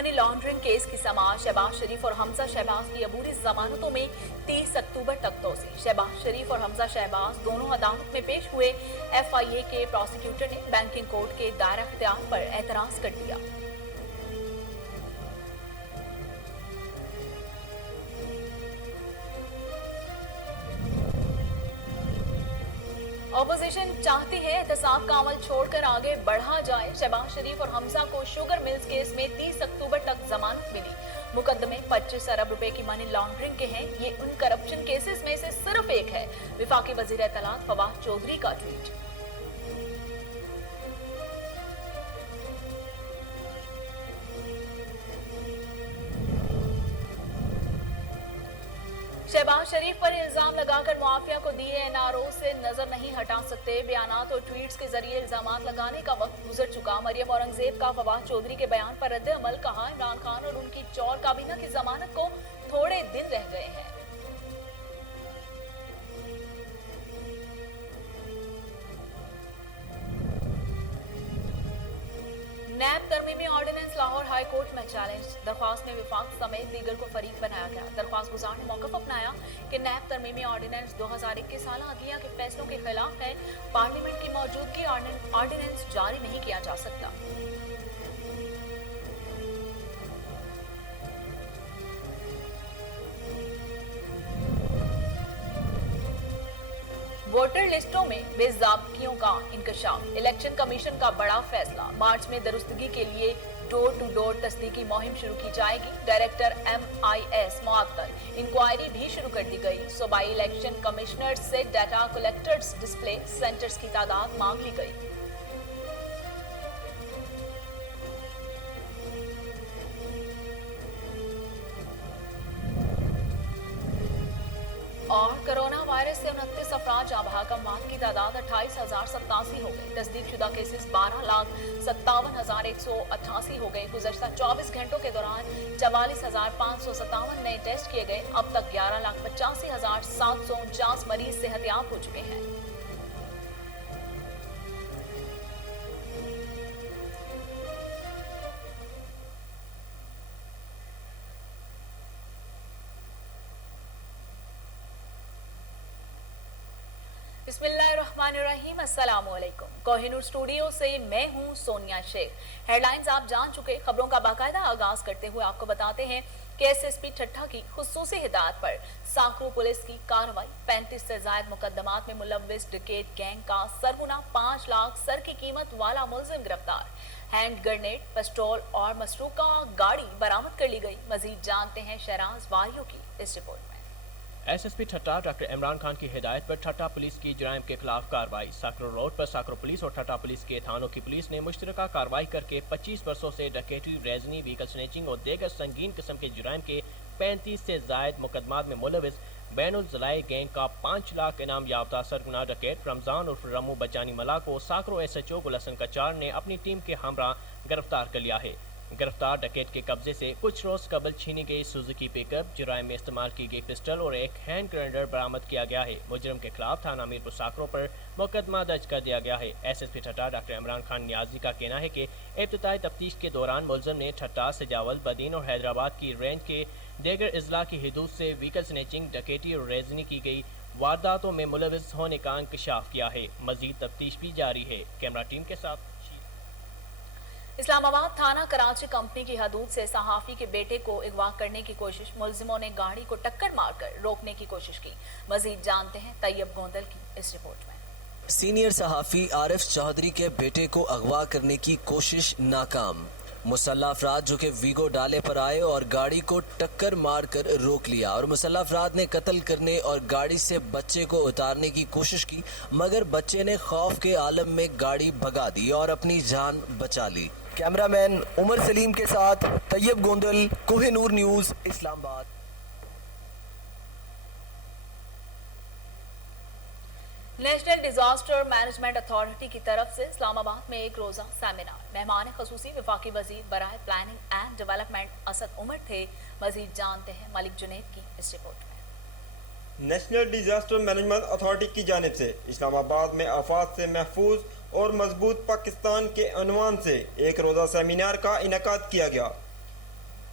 Money laundering case की समाअत शहबाज शरीफ और हमजा शहबाज की अबूरी जमानतों में 30 अक्टूबर तक तोसी। शहबाज शरीफ और हमजा शहबाज दोनों अदालत में पेश हुए। FIA के प्रोसिक्यूटर ने बैंकिंग कोर्ट के दायरा इख्तियार पर एतराज कर दिया। ऑपोजिशन चाहती है एहतसाब का अमल छोड़कर आगे बढ़ा जाए। शहबाज शरीफ और हमजा को शुगर मिल्स केस में 30 अक्टूबर तक जमानत मिली। मुकदमे 25 अरब रुपए की मनी लॉन्ड्रिंग के हैं। ये उन करप्शन केसेस में से सिर्फ एक है। विफाकी वजीर इत्तलात फवाद चौधरी का ट्वीट। शहबाज शरीफ पर इल्जाम लगाकर मुआफिया को दिए NRO से नजर नहीं हटा सकते। बयानात और ट्वीट्स के जरिए इल्जामात लगाने का वक्त गुजर चुका। मरियम औरंगजेब का फवाद चौधरी के बयान पर रद्द अमल। कहा, इमरान खान और उनकी चौर काबीना की जमानत को थोड़े दिन रह गए हैं। नैब तरमीमी ऑर्डिनेंस लाहौर हाई कोर्ट में चैलेंज। दरख्वास्त में विफाक समेत दीगर को फरीक बनाया गया। दरख्वास्त गुजार ने मौक़िफ़ अपनाया कि नैब तरमीमी ऑर्डिनेंस 2021 साल अदलिया के फैसलों के खिलाफ है। पार्लियामेंट की मौजूदगी ऑर्डिनेंस जारी नहीं किया जा सकता। वोटर लिस्टों में बेज़ाब्तियों का इंकशाफ। इलेक्शन कमीशन का बड़ा फैसला। मार्च में दुरुस्तगी के लिए डोर टू डोर तस्दीकी मुहिम शुरू की जाएगी। डायरेक्टर MIS मुअत्तल। इंक्वायरी भी शुरू कर दी गई। सूबाई इलेक्शन कमिश्नर से डाटा कलेक्टर्स डिस्प्ले सेंटर्स की तादाद मांग ली गई। और कोरोना वायरस से 29 अफराद जाँ बहक। अमवात की तादाद 28,087 हो गई। तस्दीक शुदा केसेस 12,57,188 हो गए। गुज़श्ता 24 घंटों के दौरान 44,557 नए टेस्ट किए गए। अब तक 11,85,749 मरीज सेहतयाब हो चुके हैं। बिस्मिल्लाहिर्रहमानिर्रहीम। अस्सलामुअलैकुम। कोहिनूर स्टूडियो से मैं हूं सोनिया शेख। हेडलाइंस आप जान चुके। खबरों का बाकायदा आगाज करते हुए आपको बताते हैं कि SSP ठट्ठा की खुसूसी हिदायत पर साकरू पुलिस की कार्रवाई। 35 से ज्यादा मुकदमात में मुलव्विस डकैत गैंग का सरगुना 5 लाख सर की कीमत वाला मुलजिम गिरफ्तार। हैंड ग्रेनेड, पिस्टल और मसरूका गाड़ी बरामद कर ली गई। मजीद जानते हैं शहराज वारियों की इस रिपोर्ट में। SSP ठट्ठा डॉक्टर इमरान खान की हिदायत पर ठट्ठा पुलिस की जुराइम के खिलाफ कार्रवाई। साकरो रोड पर साकरो पुलिस और ठट्ठा पुलिस के थानों की पुलिस ने मुश्तरका कार्रवाई करके 25 बरसों से डकैती, रेजनी, व्हीकल स्नैचिंग और दीगर संगीन किस्म के जुराइम के 35 से जायद मुकदमात में मुलविस बैनुल ज़लाए गैंग का 5 लाख इनाम याफ्ता सरगुना डकैत रमजान उर्फ रमू बचानी मला को साकरो SHO गुलशन कचार ने अपनी टीम के हमरा गिरफ्तार कर लिया है। गिरफ्तार डकैत के कब्जे से कुछ रोज कबल छीनी गई सुजुकी पिकअप, जुराइम में इस्तेमाल की गई पिस्टल और एक हैंड ग्रेनेड बरामद किया गया है। मुजरिम के खिलाफ थाना मीरपुर साकरो पर मुकदमा दर्ज कर दिया गया है। SSP ठट्ठा डॉक्टर इमरान खान नियाजी का कहना है कि इब्तिदाई तफ्तीश के दौरान मुलजिम ने ठट्ठा, सजावल, बदीन और हैदराबाद की रेंज के दीगर अजला की हदूद से व्हीकल स्नैचिंग, डकैती और रेजनी की गई वारदातों में मुलविस होने का इंकशाफ किया है। मजीद तफ्तीश भी जारी है। कैमरा टीम के साथ इस्लामाबाद थाना कराची कंपनी की हदूद से सहाफी के बेटे को अगवा करने की कोशिश। मुलजिमों ने गाड़ी को टक्कर मारकर रोकने की कोशिश की। मजीद जानते हैं तैयब गोंदल की इस रिपोर्ट में। सीनियर सहाफी आरिफ चौधरी के बेटे को अगवा करने की कोशिश नाकाम। मुसल्लह अफराद जो कि वीगो डाले पर आए और गाड़ी को टक्कर मारकर रोक लिया और मुसल्लह अफराद ने कत्ल करने और गाड़ी से बच्चे को उतारने की कोशिश की, मगर बच्चे ने खौफ के आलम में गाड़ी भगा दी और अपनी जान बचा ली। कैमरामैन उमर सलीम के साथ Tayyab Gondal, Kohinoor news, Islamabad. National disaster management authority की तरफ से इस्लामाबाद में एक रोजा सेमिनार। मेहमान खसूसी वफाकी वजीर बराए planning and development Asad Umar थे। मजीद जानते हैं मलिक जुनैद की इस रिपोर्ट में। नेशनल डिजास्टर मैनेजमेंट अथॉरिटी की जानिब से इस्लामाबाद में आफात से महफूज और मजबूत पाकिस्तान के अनवान से एक रोज़ा सेमिनार का इनेकाद किया गया।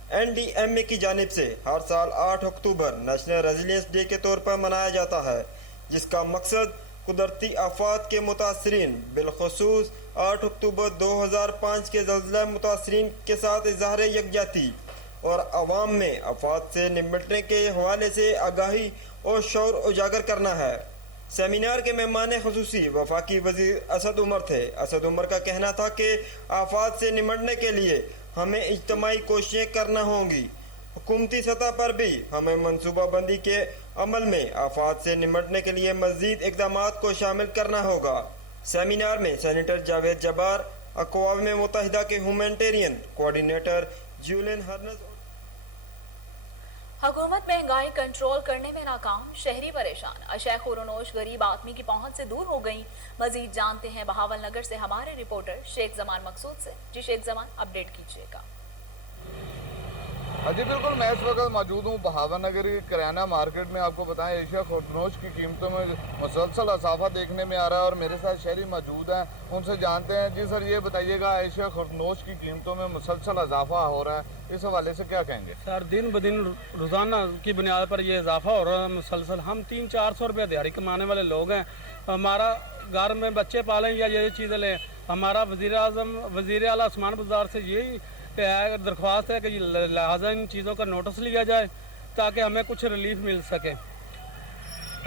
NDMA की जानिब से हर साल 8 अक्टूबर नेशनल रेजिलियंस डे के तौर पर मनाया जाता है, जिसका मकसद कुदरती आफात के मुतासरीन बिलखसूस 8 अक्टूबर 2005 के ज़लज़ला मुतासरीन के साथ इज़हार यकजहती और आवाम में आफात से निपटने के हवाले से आगाही और शौर उजागर करना है। सेमिनार के मेहमान खुसूसी वफाकी वज़ीर असद उमर थे। असद उमर का कहना था कि आफात से निपटने के लिए हमें इज्तमाही कोशिशें करना होंगी। हुकूमती सतह पर भी हमें मनसूबाबंदी के अमल में आफात से निपटने के लिए मज़ीद इक़दामात को शामिल करना होगा। सेमिनार में सेनेटर जावेद जब्बार, अक़वाम मुत्तहिदा के ह्यूमैनिटेरियन कोऑर्डिनेटर जूलियन हर्नस। हुकूमत महंगाई कंट्रोल करने में नाकाम, शहरी परेशान, अशय खुरनोश गरीब आदमी की पहुंच से दूर हो गई। मजीद जानते हैं बहावल नगर से हमारे रिपोर्टर शेख जमान मकसूद से। जी शेख जमान, अपडेट कीजिएगा। जी बिल्कुल, मैं इस वक्त मौजूद हूँ बहावल नगर की किराना मार्केट में। आपको बताएं एशिया खुरनोश की कीमतों में मुसलसल इजाफा देखने में आ रहा है और मेरे साथ शहरी मौजूद हैं, उनसे जानते हैं। जी सर, ये बताइएगा एशिया खुरनोश की कीमतों में मुसलसल इजाफा हो रहा है, इस हवाले से क्या कहेंगे? सर, दिन ब दिन रोज़ाना की बुनियाद पर ये इजाफा हो रहा है मुसलसल। हम 300-400 रुपये दिहाड़ी कमाने वाले लोग हैं। हमारा घर में बच्चे पालें या ये चीज़ें लें, हमारा वज़ीर आला उस्मान बुज़दार से यही दरख्वास्त है कि लिहाजा इन चीज़ों का नोटिस लिया जाए ताकि हमें कुछ रिलीफ मिल सके।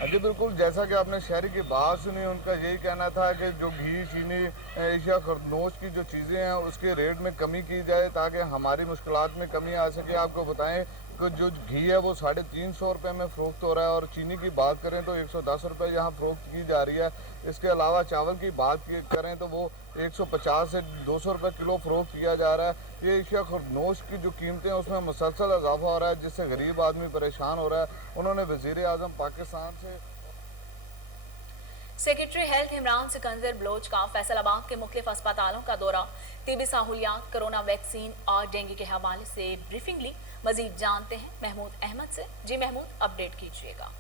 जी बिल्कुल, जैसा कि आपने शहरी की बात सुनी, उनका यही कहना था कि जो घी, चीनी, एशिया खुरनोश की जो चीज़ें हैं उसके रेट में कमी की जाए ताकि हमारी मुश्किलात में कमी आ सके। आपको बताएं कि जो घी है वो 350 रुपये में फ़रोख्त हो रहा है और चीनी की बात करें तो 110 रुपये यहाँ फ़रोख्त की जा रही है। इसके अलावा चावल की बात करें तो वो 150 से 200 रुपये किलो फ़रोख्त किया जा रहा है। ये एशिया खुरनोश की जो कीमतें हैं उसमें मुसलसल इजाफा हो रहा है, जिससे गरीब आदमी परेशान हो रहा है। उन्होंने वज़ीर आज़म पाकिस्तान से सेक्रेटरी हेल्थ इमरान सिकंदर बलोच का फैसलाबाद के मुख्तलिफ अस्पतालों का दौरा, टीबी सहूलियात, कोरोना वैक्सीन और डेंगू के हवाले से ब्रीफिंग ली। मजीद जानते हैं महमूद अहमद से। जी महमूद, अपडेट कीजिएगा।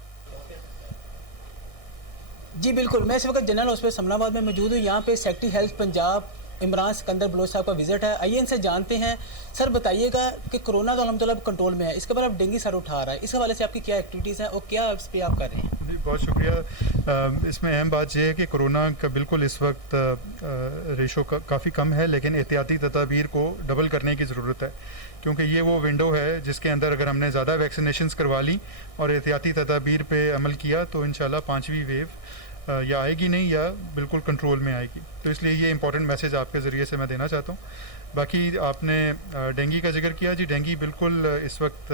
जी बिल्कुल, मैं इस वक्त जनरल हॉस्पिटल समनाबाद में मौजूद हूँ। यहाँ पे सेक्रेटरी हेल्थ पंजाब इमरान सिकंदर बलोच साहब का विजिट है। आइए इनसे जानते हैं। सर, बताइएगा कि कोरोना तो अल्हम्दुलिल्लाह कंट्रोल में है, इसके बाद अब डेंगू सर उठा रहा है, इस हवाले से आपकी क्या एक्टिविटीज़ हैं और क्या इस पर आप कर रहे हैं? जी बहुत शुक्रिया। इसमें अहम बात यह है कि कोरोना का बिल्कुल इस वक्त रेशो काफ़ी कम है, लेकिन एहतियाती तदाबीर को डबल करने की ज़रूरत है, क्योंकि ये वो विंडो है जिसके अंदर अगर हमने ज़्यादा वैक्सीनेशंस करवा ली और एहतियाती तदाबीर पे अमल किया तो इंशाल्लाह 5वीं वेव या आएगी नहीं या बिल्कुल कंट्रोल में आएगी। तो इसलिए ये इंपॉर्टेंट मैसेज आपके ज़रिए से मैं देना चाहता हूँ। बाकी आपने डेंगू का जिक्र किया। जी, डेंगू बिल्कुल इस वक्त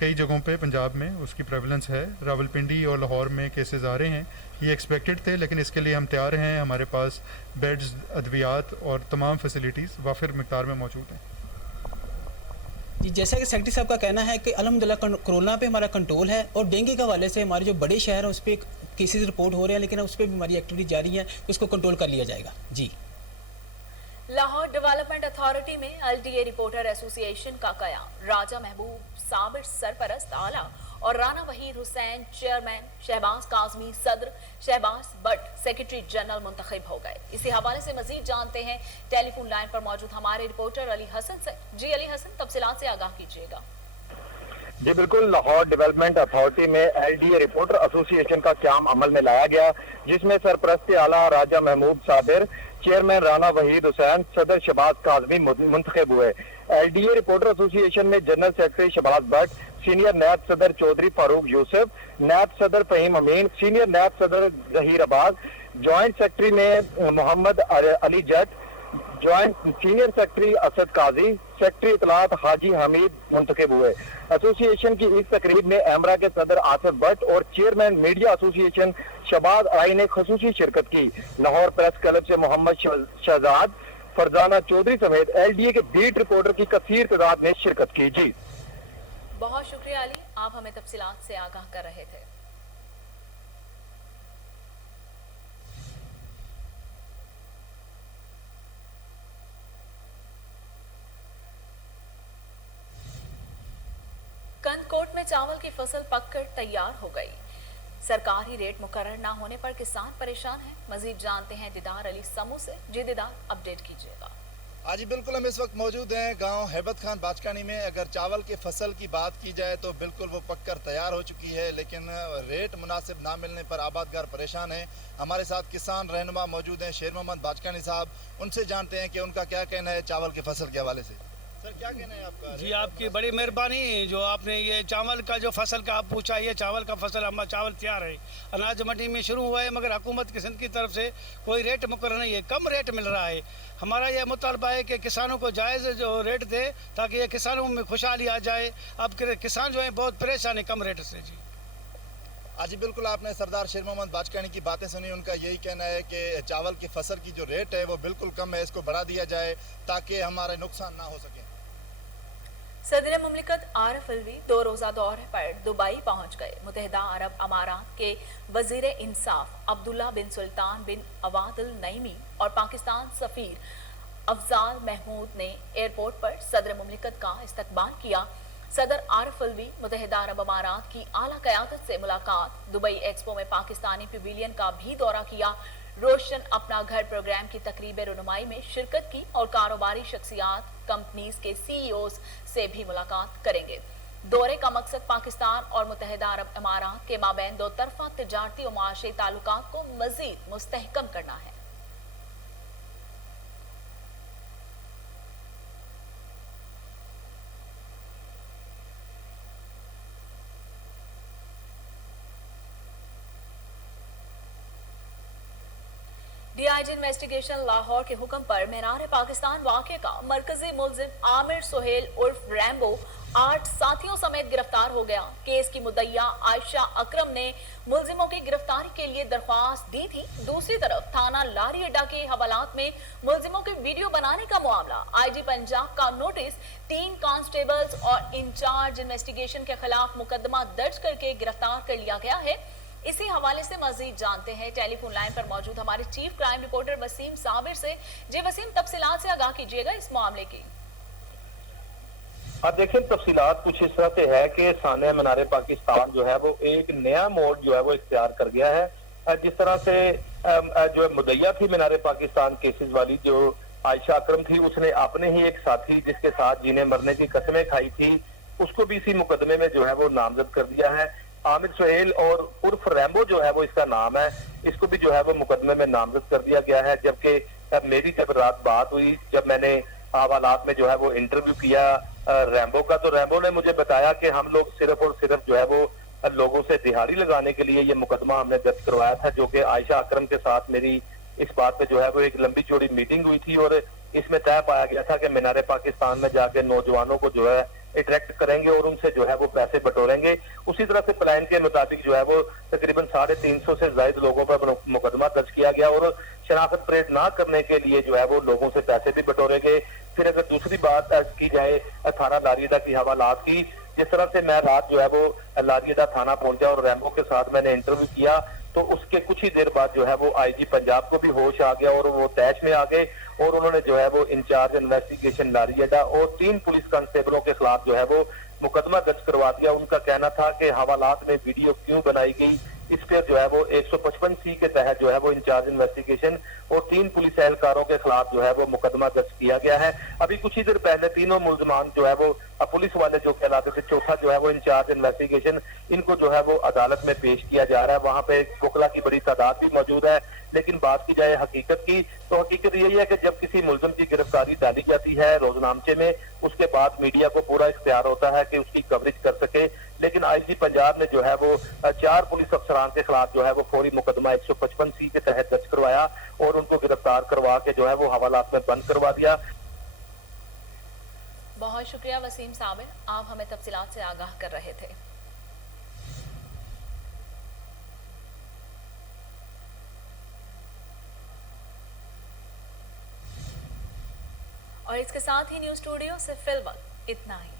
कई जगहों पे पंजाब में उसकी प्रेवलेंस है। रावलपिंडी और लाहौर में केसेस आ रहे हैं, ये एक्सपेक्टेड थे, लेकिन इसके लिए हम तैयार हैं। हमारे पास बेड्स, अद्वियात और तमाम फैसिलिटीज़ वाफिर मिकदार में मौजूद हैं। जी, जैसा कि सेक्रेटरी साहब का कहना है कि अल्हम्दुलिल्लाह कोरोना पे हमारा कंट्रोल है और डेंगू के हवाले से हमारे जो बड़े शहर हैं उस पर केसेस रिपोर्ट हो रहे हैं, लेकिन उस पर भी हमारी एक्टिविटी जारी है, उसको कंट्रोल कर लिया जाएगा। जी, लाहौर डेवलपमेंट अथॉरिटी में LDA रिपोर्टर एसोसिएशन का कयाम, राजा महबूब साबिर सरपरस्त आला और राना वहीद हुसैन चेयरमैन, शहबाज काजमी सदर, शहबाज भट्ट सेक्रेटरी जनरल मुंतखब हो गए। इसी हवाले से मजीद जानते हैं टेलीफोन लाइन पर मौजूद हमारे रिपोर्टर अली हसन से। जी अली हसन, तफसीलात से आगाह कीजिएगा। जी बिल्कुल, लाहौर डेवलपमेंट अथॉरिटी में LDA रिपोर्टर एसोसिएशन का क्याम अमल में लाया गया, जिसमें सरपरस्ती आला राजा महमूद साबिर, चेयरमैन राना वहीद हुसैन, सदर शहबाज काजमी मुंतखब हुए। LDA रिपोर्टर एसोसिएशन में general secretary Shahbaz Bhatt, senior नायब सदर चौधरी फारूक यूसुफ, नायब सदर फहीम अमीन, सीनियर नायब सदर जहीर अब्बास, ज्वाइंट सेक्रेटरी में मोहम्मद अली जट, ज्वाइंट सीनियर सेक्रेटरी असद काजी, सेक्रेटरी इतलात हाजी हमीद मुंतखब हुए। एसोसिएशन की इस तकरीब में एमरा के सदर आसिफ भट्ट और चेयरमैन मीडिया एसोसिएशन शहबाज आई ने खसूसी शिरकत की। लाहौर प्रेस क्लब से मोहम्मद शहजाद, फरजाना चौधरी समेत LDA के बीट रिपोर्टर की कसीर तादाद ने शिरकत की। जी बहुत शुक्रिया अली, आप हमें तफसीलात से आगाह कर रहे थे। कंदकोट में चावल की फसल पककर तैयार हो गई। सरकारी रेट मुकर्रर ना होने पर किसान परेशान हैं। मजीद जानते हैं दीदार अली समू से। जी दीदार, अपडेट कीजिएगा। आज ही बिल्कुल हम इस वक्त मौजूद हैं गांव हैबत खान बाचकानी में। अगर चावल की फसल की बात की जाए तो बिल्कुल वो पककर तैयार हो चुकी है, लेकिन रेट मुनासिब ना मिलने पर आबादगार परेशान हैं। हमारे साथ किसान रहनुमा मौजूद हैं, शेर मोहम्मद बाचकानी साहब। उनसे जानते हैं कि उनका क्या कहना है चावल की फसल के हवाले से। सर, क्या कहना है आपका? जी, आपकी बड़ी मेहरबानी जो आपने ये चावल का जो फसल का आप पूछा, ये चावल का फसल हमारा चावल तैयार है, अनाज मंडी में शुरू हुआ है, मगर हुकूमत की सिंध की तरफ से कोई रेट मुकर्रर नहीं है, कम रेट मिल रहा है। हमारा यह मुतालबा है कि किसानों को जायज़ जो रेट दे ताकि ये किसानों में खुशहाली आ जाए। अब किसान जो है बहुत परेशान है कम रेट से। जी आज ही बिल्कुल आपने सरदार शेर मोहम्मद बाचकानी की बातें सुनी। उनका यही कहना है कि चावल की फसल की जो रेट है वो बिल्कुल कम है, इसको बढ़ा दिया जाए ताकि हमारे नुकसान ना हो सके। सदर मुमलिकत आरिफ अलवी 2 रोज़ा दौरे पर दुबई पहुंच गए। मुत्तहिदा अरब अमारात के वजीर इंसाफ अब्दुल्ला बिन सुल्तान बिन अवादिल नईमी और पाकिस्तान सफीर अफजाल महमूद ने एयरपोर्ट पर सदर मुमलिकत का इस्तकबाल किया। सदर आरिफ अलवी मुत्तहिदा अरब अमारात की आला क़यादत से मुलाकात, दुबई एक्सपो में पाकिस्तानी पवेलियन का भी दौरा किया। रोशन अपना घर प्रोग्राम की तकरीब रुनुमाई में शिरकत की और कारोबारी शख्सियात, कंपनीज के सीईओज से भी मुलाकात करेंगे। दौरे का मकसद पाकिस्तान और मुत्तहिदा अरब अमारात के माबैन दो तरफा तिजारती और माशी ताल्लुकात को मजीद मुस्तहकम करना है। DIG इन्वेस्टिगेशन लाहौर के हुक्म पर मीनार पाकिस्तान वाक़े का मरकजी मुल्जिम आमिर सुहेल उर्फ रैम्बो 8 साथियों समेत गिरफ्तार हो गया। केस की मुद्दइया आयशा अकरम ने मुल्जिमों की गिरफ्तारी के लिए दरख्वास्त दी थी। दूसरी तरफ थाना लारी अड्डा के हवालात में मुल्जिमों के वीडियो बनाने का मामला, IG पंजाब का नोटिस, 3 कांस्टेबल्स और इंचार्ज इन्वेस्टिगेशन के खिलाफ मुकदमा दर्ज करके गिरफ्तार कर लिया गया है। इसी हवाले से मजीद जानते हैं टेलीफोन लाइन पर मौजूद हमारे chief crime reporter Waseem Sabir से। जी वसीम, तफसीलात से आगाह कीजिएगा इस मामले की। देखिए, तफसीलात कुछ इस तरह से है कि साने मीनार पाकिस्तान जो है वो एक नया मोड जो है वो इख्तियार कर गया है। जिस तरह से जो मुद्दइया थी मीनार पाकिस्तान केसेस वाली जो आयशा अकरम थी, उसने अपने ही एक साथी जिसके साथ जीने मरने की कसमें खाई थी, उसको भी इसी मुकदमे में जो है वो नामजद कर दिया है। आमिर सुहेल और उर्फ रैम्बो जो है वो इसका नाम है, इसको भी जो है वो मुकदमे में नामजद कर दिया गया है। जबकि मेरी जब रात बात हुई, जब मैंने हवालात में जो है वो इंटरव्यू किया रैम्बो का, तो रैम्बो ने मुझे बताया कि हम लोग सिर्फ और सिर्फ जो है वो लोगों से दिहाड़ी लगाने के लिए ये मुकदमा हमने दर्ज करवाया था, जो कि आयशा अकरम के साथ मेरी इस बात पे जो है वो एक लंबी चौड़ी मीटिंग हुई थी और इसमें तय पाया गया था कि मीनार पाकिस्तान में जाके नौजवानों को जो है अट्रैक्ट करेंगे और उनसे जो है वो पैसे बटोरेंगे। उसी तरह से प्लान के मुताबिक जो है वो तकरीबन 350 से ज्यादा लोगों पर मुकदमा दर्ज किया गया और शनाख्त परेड ना करने के लिए जो है वो लोगों से पैसे भी बटोरेंगे। फिर अगर दूसरी बात की जाए थाना लारियदा की हवालात की, जिस तरह से मैं रात जो है वो लारियदा थाना पहुंचा और रैम्बो के साथ मैंने इंटरव्यू किया, तो उसके कुछ ही देर बाद जो है वो IG पंजाब को भी होश आ गया और वो तैश में आ गए और उन्होंने जो है वो इंचार्ज इन्वेस्टिगेशन लारियदा और 3 पुलिस कांस्टेबलों के खिलाफ जो है वो मुकदमा दर्ज करवा दिया। उनका कहना था कि हवालात में वीडियो क्यों बनाई गई, इस पर जो है वो 155C के तहत जो है वो इंचार्ज इन्वेस्टिगेशन और 3 पुलिस एहलकारों के खिलाफ जो है वो मुकदमा दर्ज किया गया है। अभी कुछ ही देर पहले तीनों मुल्जमान जो है वो पुलिस वाले जो कहलाते थे, चौथा जो है वो इंचार्ज इन्वेस्टिगेशन, इनको जो है वो अदालत में पेश किया जा रहा है। वहाँ पे वकला की बड़ी तादाद भी मौजूद है। लेकिन बात की जाए हकीकत की, तो हकीकत यही है कि जब किसी मुल्जिम की गिरफ्तारी डाली जाती है रोजनामचे में, उसके बाद मीडिया को पूरा इख्तियार होता है कि उसकी कवरेज कर सके। लेकिन IG पंजाब ने जो है वो 4 पुलिस अफसरान के खिलाफ जो है वो फौरी मुकदमा 155C के तहत दर्ज करवाया और उनको गिरफ्तार करवा के जो है वो हवालात में बंद करवा दिया। बहुत शुक्रिया वसीम साबिर, आप हमें तफसीलात से आगाह कर रहे थे। और इसके साथ ही न्यूज स्टूडियो से फिलहाल इतना ही।